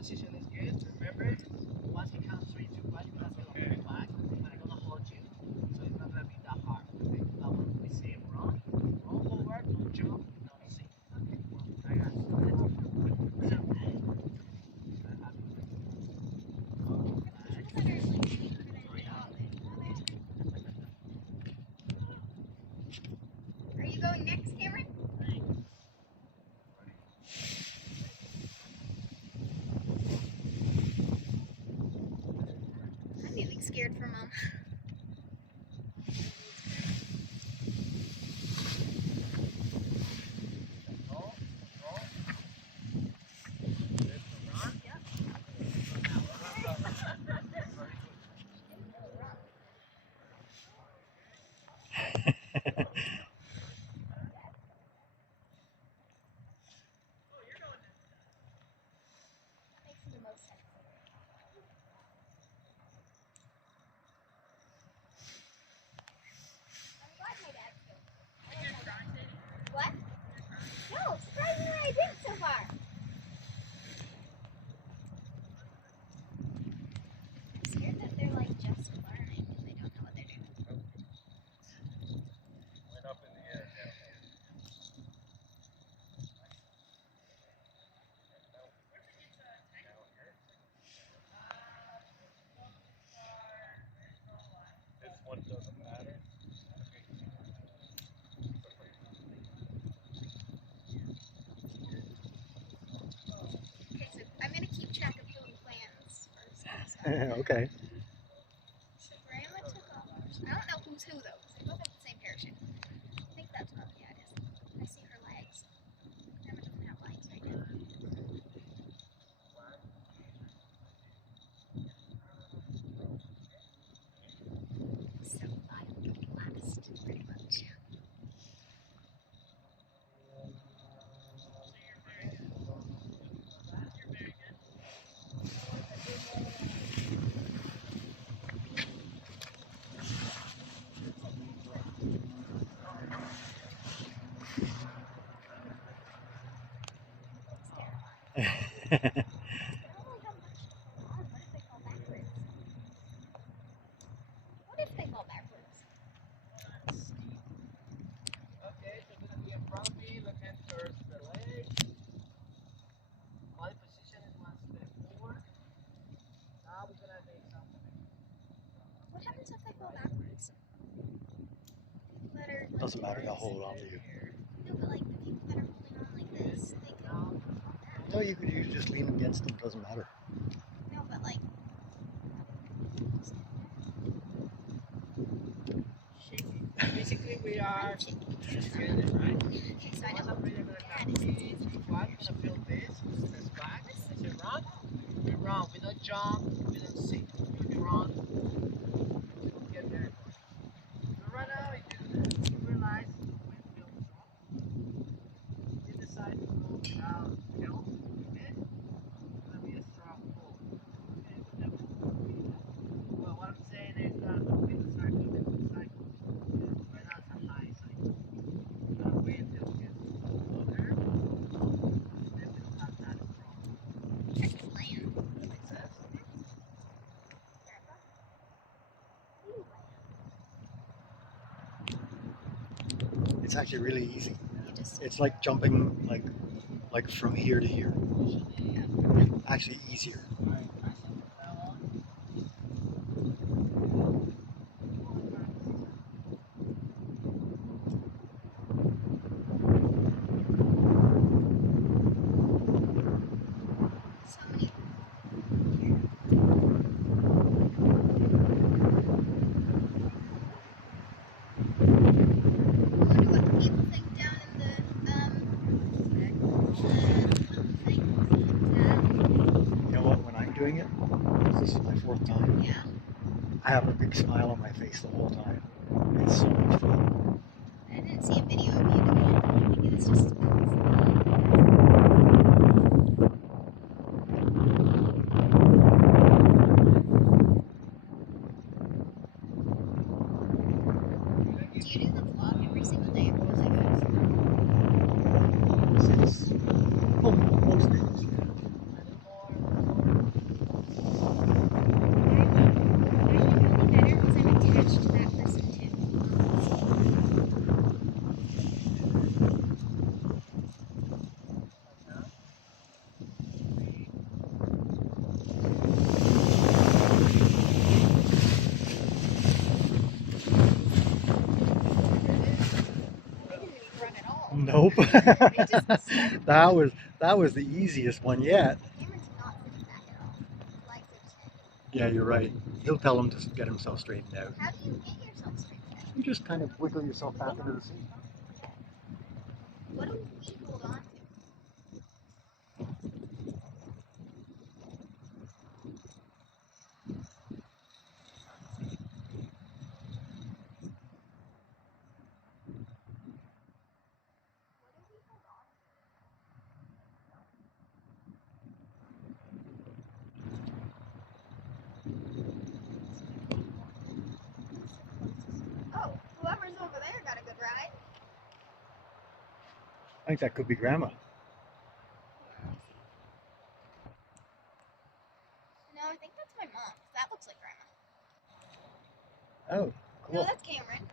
position is good. Remember, once we count 3, 2, 1, you're gonna feel on your back, and I'm gonna hold you, so it's not gonna be that hard. Okay? But when we say run, roll forward, don't jump, don't sink. Okay? I got it. Are you going next, Cameron? I'm getting scared for Mom. Makes the most sense. I'm glad my dad's good. What? No, surprisingly I didn't so far. I'm scared that they're like just learning and they don't know what they're doing. Went up in the air, down here. This one doesn't matter. Okay, so I'm gonna keep track of your plans first. Okay. So Grandma took off. I don't know who's who though, because they both have the same parachute. I think that's what yeah, it is. I see her legs. Grandma doesn't have legs right now. So I'm going last, pretty much. I don't really have much on. What if they fall backwards? What if they fall backwards? Okay, so you're gonna be in front of me, looking towards the leg. Body position is one step forward. Now we're gonna make something. What happens if they fall backwards? People that are like, Doesn't matter, they'll hold on to you. no, but like the people that are holding on like this, they can fall back. No, you could just lean against them, doesn't matter. No, but like Shaking. Basically, we are I'm shaking. together, right? Okay, so I know I'm really gonna Dad count is. 3, 2, 1. Gonna feel this. This back. As you run, we run. We don't jump. We don't sink. We run. We don't get very far. So right now, if you realize the wind feels strong, you decide to go without help. Okay? It's gonna be a strong pull. Okay, but then well, what I'm saying is that the wind cycle is a good cycle. Right now it's a high cycle. Wind will get lower. Then we'll have that strong. Check the land. Makes sense? Grandpa, how do you land? It's actually really easy. You just It's like jumping like from here to here. Actually easier. so many. I wonder what the people think down in the thing. You know what, when I'm doing it, because this is my 4th time, Yeah. I have a big smile on my face the whole time. It's so much fun. I didn't see a video of you doing it. I think it was just. Do you do the vlog every single day of your life? Oh, most days. A little more. Nope. They just started that was the easiest one yet. Cameron's not sitting back at all. His legs are tender. Yeah, you're right. He'll tell him to get himself straightened out. How do you get yourself straightened out? You just kind of wiggle yourself back into the seat. What do we hold on to? What do we hold on to? Oh, whoever's over there got a good ride. I think that could be Grandma. No, I think that's my mom. That looks like Grandma. Oh, No, cool. that's Cameron.